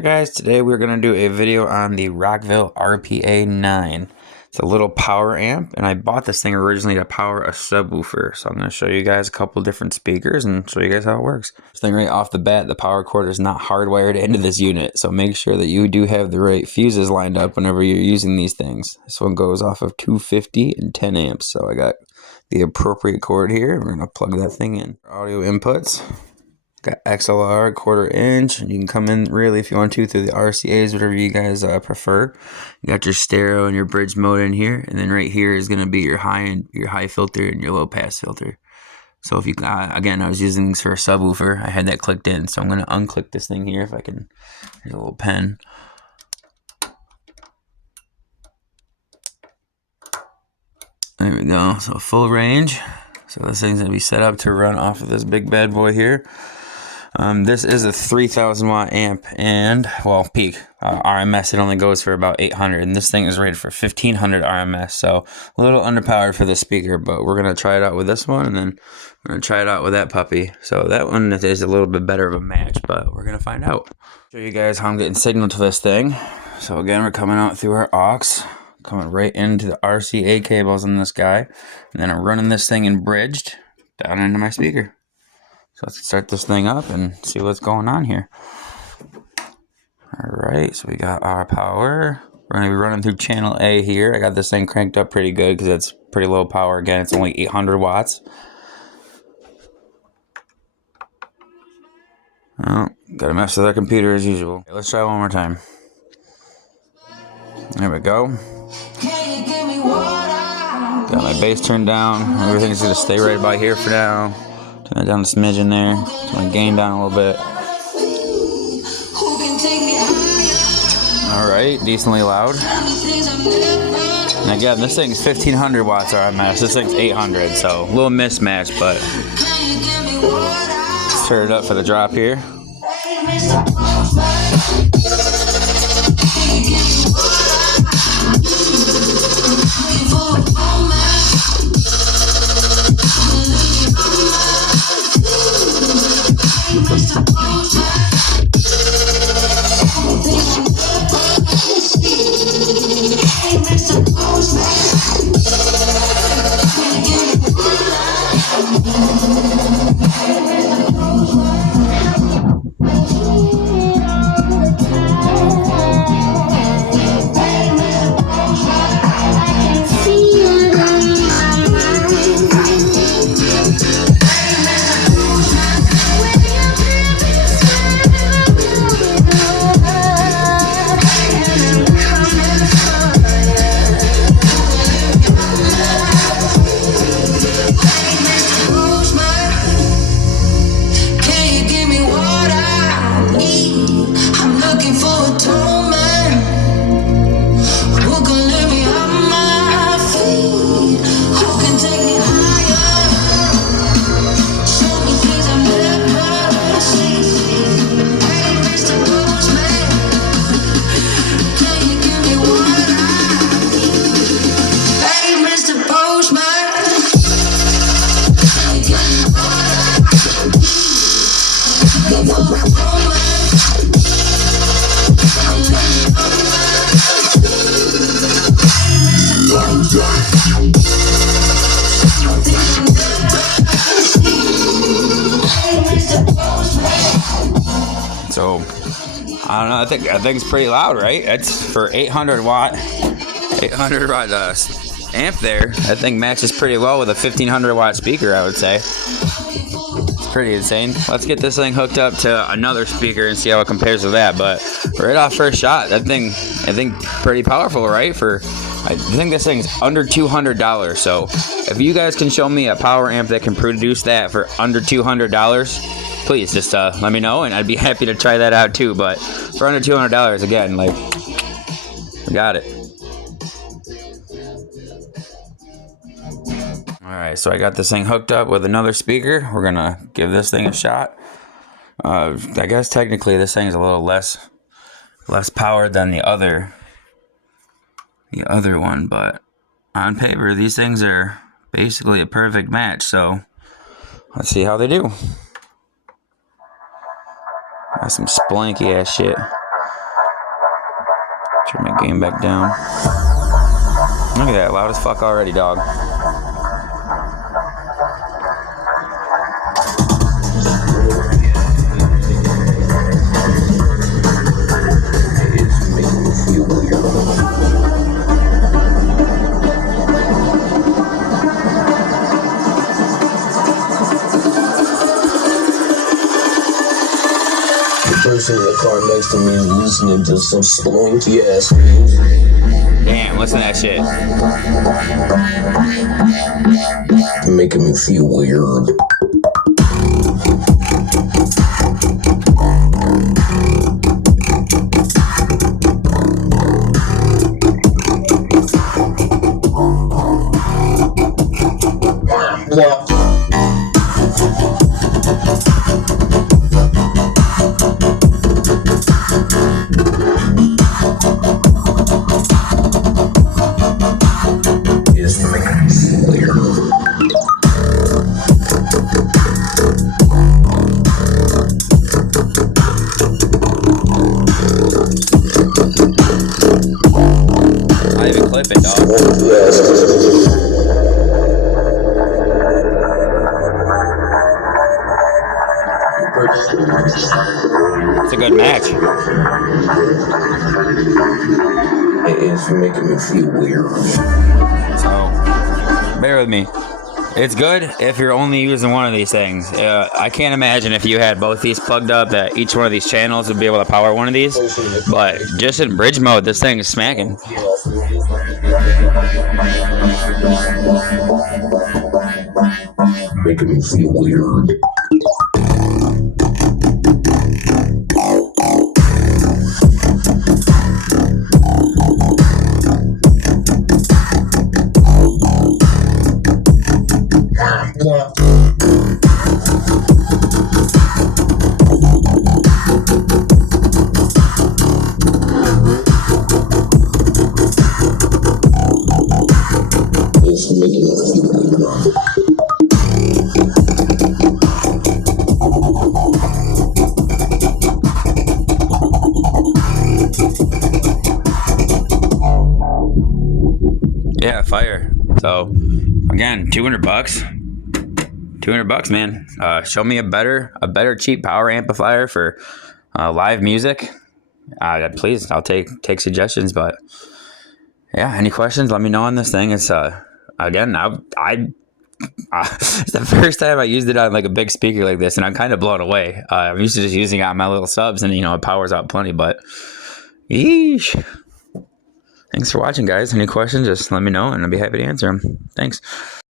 Hi guys, today we're going to do a video on the Rockville RPA 9. It's a little power amp, and I bought this thing originally to power a subwoofer. So I'm going to show you guys a couple different speakers and show you guys how it works. This thing right off the bat, the power cord is not hardwired into this unit. So make sure that you do have the right fuses lined up whenever you're using these things. This one goes off of 250 and 10 amps. So I got the appropriate cord here, and we're going to plug that thing in. Audio inputs. Got XLR, 1/4 inch, and you can come in really if you want to through the RCAs, whatever you guys prefer. You got your stereo and your bridge mode in here, and then right here is going to be your high filter and your low pass filter. So if you again, I was using this for a subwoofer. I had that clicked in, so I'm going to unclick this thing here if I can. Here's a little pen. There we go. So full range. So this thing's going to be set up to run off of this big bad boy here. This is a 3,000 watt amp, and well, peak RMS, it only goes for about 800, and this thing is rated for 1500 RMS, so a little underpowered for the speaker, but we're going to try it out with this one, and then we're going to try it out with that puppy. So that one is a little bit better of a match, but we're going to find out. Show you guys how I'm getting signal to this thing. So again, we're coming out through our aux, coming right into the RCA cables on this guy, and then I'm running this thing in bridged down into my speaker. So let's start this thing up and see what's going on here. Alright, so we got our power. We're going to be running through channel A here. I got this thing cranked up pretty good because it's pretty low power. Again, it's only 800 watts. Oh, gotta mess with our computer as usual. Okay, let's try one more time. There we go. Got my bass turned down. Everything's going to stay right about here for now. Turn it down a smidgen there. Turn my gain down a little bit. Alright, decently loud. And again, this thing's 1500 watts RMS. This thing's 800, so a little mismatch, but let's turn it up for the drop here. So I don't know. I think it's pretty loud, right? It's for 800 watt amp there. That thing matches pretty well with a 1500 watt speaker, I would say. It's pretty insane. Let's get this thing hooked up to another speaker and see how it compares to that. But right off first shot, that thing, I think, pretty powerful, right? I think this thing's under $200. So if you guys can show me a power amp that can produce that for under $200, please just let me know, and I'd be happy to try that out too. But for under $200, again, like, we got it. Alright, so I got this thing hooked up with another speaker. We're gonna give this thing a shot. I guess technically this thing is a little less powered than the other one, but on paper these things are basically a perfect match. So let's see how they do. Got some splanky ass shit. Game back down. Look at that, loud as fuck already, dog. Person in the car next to me is listening to some spelunky ass. Damn, listen to that shit. Making me feel weird. What? Not even clip it, dog. It's a good match. It's making me feel weird. So, bear with me. It's good if you're only using one of these things. I can't imagine if you had both these plugged up that each one of these channels would be able to power one of these. But just in bridge mode, this thing is smacking. Making me feel weird. It's making me feel weird. Yeah, fire. So, again, $200. $200, man. Show me a better cheap power amplifier for live music. Please, I'll take suggestions. But yeah, any questions? Let me know on this thing. It's again, it's the first time I used it on like a big speaker like this, and I'm kind of blown away. I'm used to just using it on my little subs, and it powers out plenty. But yeesh. Thanks for watching, guys. Any questions? Just let me know, and I'll be happy to answer them. Thanks.